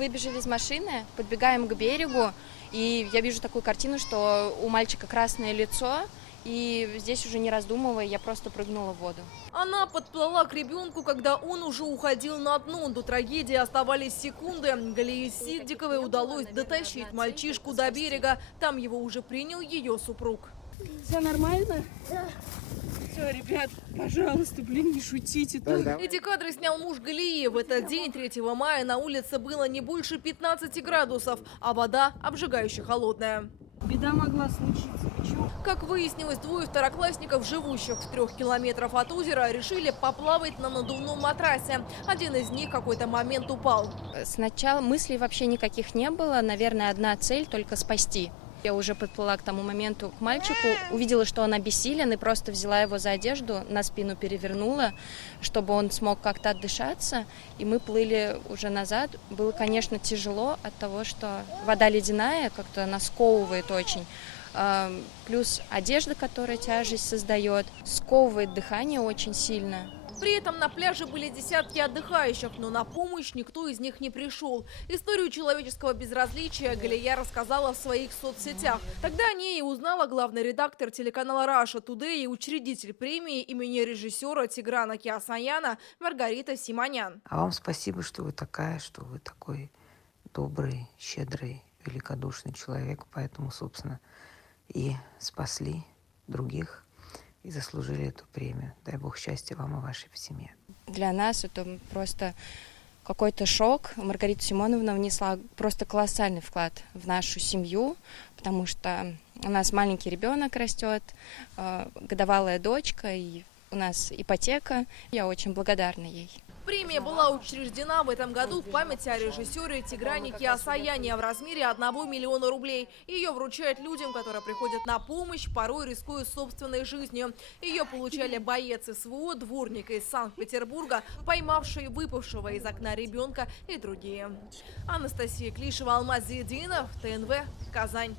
выбежали из машины, подбегаем к берегу, и я вижу такую картину, что у мальчика красное лицо, и здесь уже не раздумывая, я просто прыгнула в воду. Она подплыла к ребенку, когда он уже уходил на дно. До трагедии оставались секунды. Галие Сиддиковой удалось дотащить мальчишку до берега. Там его уже принял ее супруг. Все нормально? Да. Все, ребят, пожалуйста, блин, не шутите. Эти кадры снял муж Галии. В этот день, 3 мая, на улице было не больше 15 градусов, а вода обжигающе холодная. Беда могла случиться. Как выяснилось, двое второклассников, живущих в 3 километрах от озера, решили поплавать на надувном матрасе. Один из них в какой-то момент упал. Сначала мыслей вообще никаких не было. Наверное, одна цель – только спасти. Я уже подплыла к тому моменту к мальчику, увидела, что он обессилен, и просто взяла его за одежду, на спину перевернула, чтобы он смог как-то отдышаться. И мы плыли уже назад. Было, конечно, тяжело от того, что вода ледяная, как-то она сковывает очень. Плюс одежда, которая тяжесть создает, сковывает дыхание очень сильно. При этом на пляже были десятки отдыхающих, но на помощь никто из них не пришел. Историю человеческого безразличия Галия рассказала в своих соцсетях. Тогда о ней и узнала главный редактор телеканала Russia Today и учредитель премии имени режиссера Тиграна Кеосаяна Маргарита Симонян. А вам спасибо, что вы такая, что вы такой добрый, щедрый, великодушный человек. Поэтому, собственно, и спасли других. И заслужили эту премию. Дай Бог счастья вам и вашей семье. Для нас это просто какой-то шок. Маргарита Симоновна внесла просто колоссальный вклад в нашу семью, потому что у нас маленький ребенок растет, годовалая дочка, и у нас ипотека. Я очень благодарна ей. Премия была учреждена в этом году в память о режиссере Тигране Кеосаяне в размере 1 миллиона рублей. Ее вручают людям, которые приходят на помощь, порой рискуя собственной жизнью. Ее получали боец СВО, дворник из Санкт-Петербурга, поймавший выпавшего из окна ребенка и другие. Анастасия Клишева, Алмаз Зиединов, ТНВ, Казань.